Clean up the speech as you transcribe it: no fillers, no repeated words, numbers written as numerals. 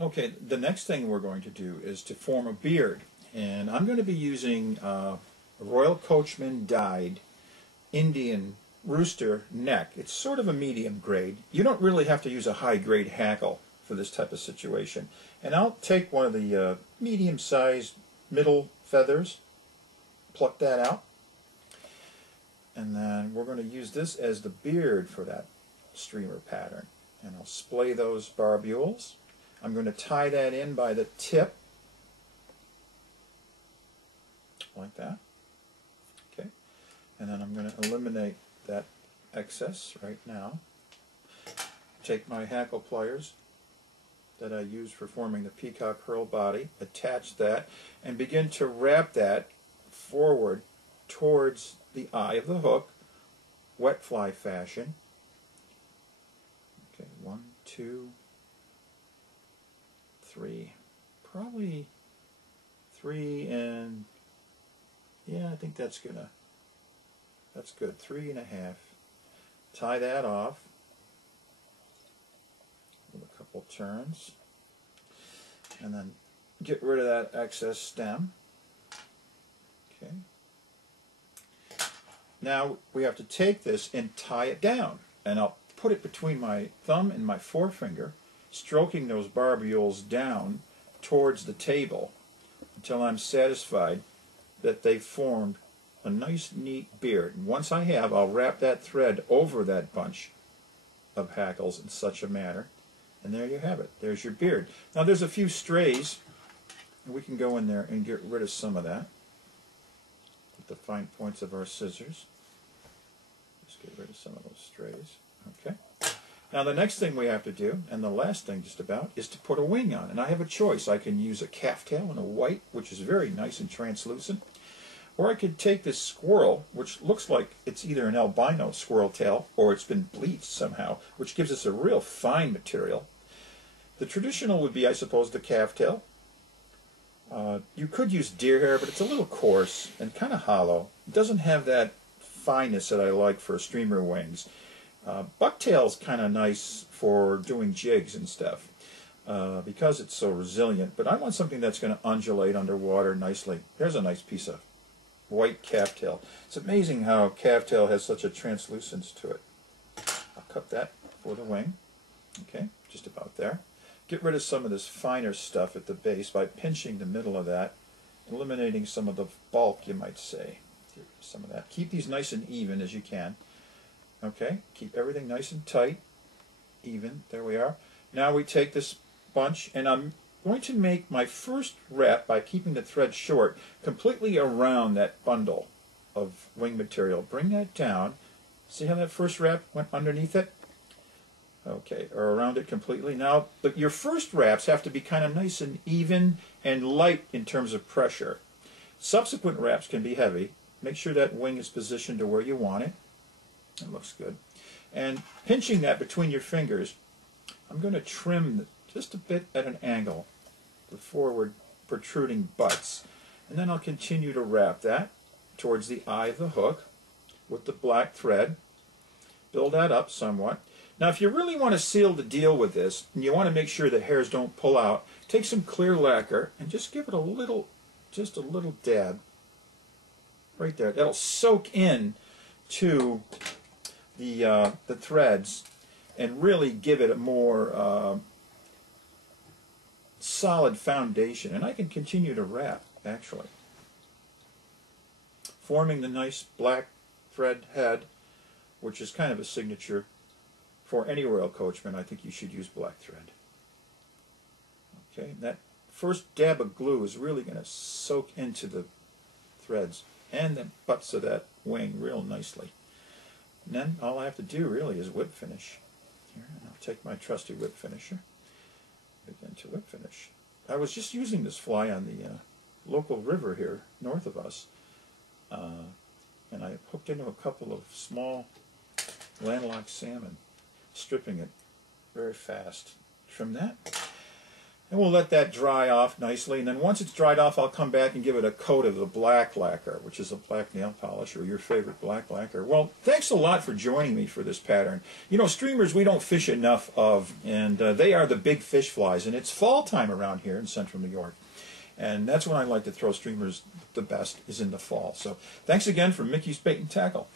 Okay, the next thing we're going to do is to form a beard. And I'm going to be using a Royal Coachman dyed Indian rooster neck. It's sort of a medium grade. You don't really have to use a high grade hackle for this type of situation. And I'll take one of the medium sized middle feathers, pluck that out, and then we're going to use this as the beard for that streamer pattern. And I'll splay those barbules. I'm going to tie that in by the tip, like that. Okay, and then I'm going to eliminate that excess right now. Take my hackle pliers that I use for forming the peacock herl body, attach that, and begin to wrap that forward towards the eye of the hook, wet fly fashion. Okay, 1, 2, 3, probably 3, and yeah, I think that's good. 3.5. Tie that off with a couple turns, and then get rid of that excess stem. Okay. Now we have to take this and tie it down, and I'll put it between my thumb and my forefinger, stroking those barbules down towards the table until I'm satisfied that they've formed a nice neat beard. And once I have, I'll wrap that thread over that bunch of hackles in such a manner, and there you have it. There's your beard. Now there's a few strays, and we can go in there and get rid of some of that with the fine points of our scissors. Just get rid of some of those strays. Okay. Now the next thing we have to do, and the last thing just about, is to put a wing on. And I have a choice. I can use a calf tail in a white, which is very nice and translucent, or I could take this squirrel, which looks like it's either an albino squirrel tail or it's been bleached somehow, which gives us a real fine material. The traditional would be, I suppose, the calf tail. You could use deer hair, but it's a little coarse and kind of hollow. It doesn't have that fineness that I like for streamer wings. Bucktail's kind of nice for doing jigs and stuff because it's so resilient, but I want something that's going to undulate underwater nicely. There's a nice piece of white calftail. It's amazing how calftail has such a translucence to it. I'll cut that for the wing. Okay, just about there. Get rid of some of this finer stuff at the base by pinching the middle of that, eliminating some of the bulk, you might say. Get rid of some of that. Keep these nice and even as you can. Okay, keep everything nice and tight, even. There we are. Now we take this bunch, and I'm going to make my first wrap by keeping the thread short completely around that bundle of wing material. Bring that down. See how that first wrap went underneath it? Okay, or around it completely. Now, but your first wraps have to be kind of nice and even and light in terms of pressure. Subsequent wraps can be heavy. Make sure that wing is positioned to where you want it. It looks good. And pinching that between your fingers, I'm going to trim just a bit at an angle the forward protruding butts. And then I'll continue to wrap that towards the eye of the hook with the black thread. Build that up somewhat. Now if you really want to seal the deal with this, and you want to make sure the hairs don't pull out, take some clear lacquer and just give it a little, just a little dab right there. That'll soak in to the threads and really give it a more solid foundation. And I can continue to wrap, actually, forming the nice black thread head, which is kind of a signature for any Royal Coachman. I think you should use black thread. Okay, that first dab of glue is really going to soak into the threads and the butts of that wing real nicely. And then all I have to do really is whip finish. Here, and I'll take my trusty whip finisher, begin to whip finish. I was just using this fly on the local river here north of us, and I hooked into a couple of small landlocked salmon, stripping it very fast. Trim that. And we'll let that dry off nicely, and then once it's dried off, I'll come back and give it a coat of the black lacquer, which is a black nail polish, or your favorite black lacquer. Well, thanks a lot for joining me for this pattern. You know, streamers we don't fish enough of, and they are the big fish flies, and it's fall time around here in central New York. And that's when I like to throw streamers the best, is in the fall. So thanks again from Mickey's Bait and Tackle.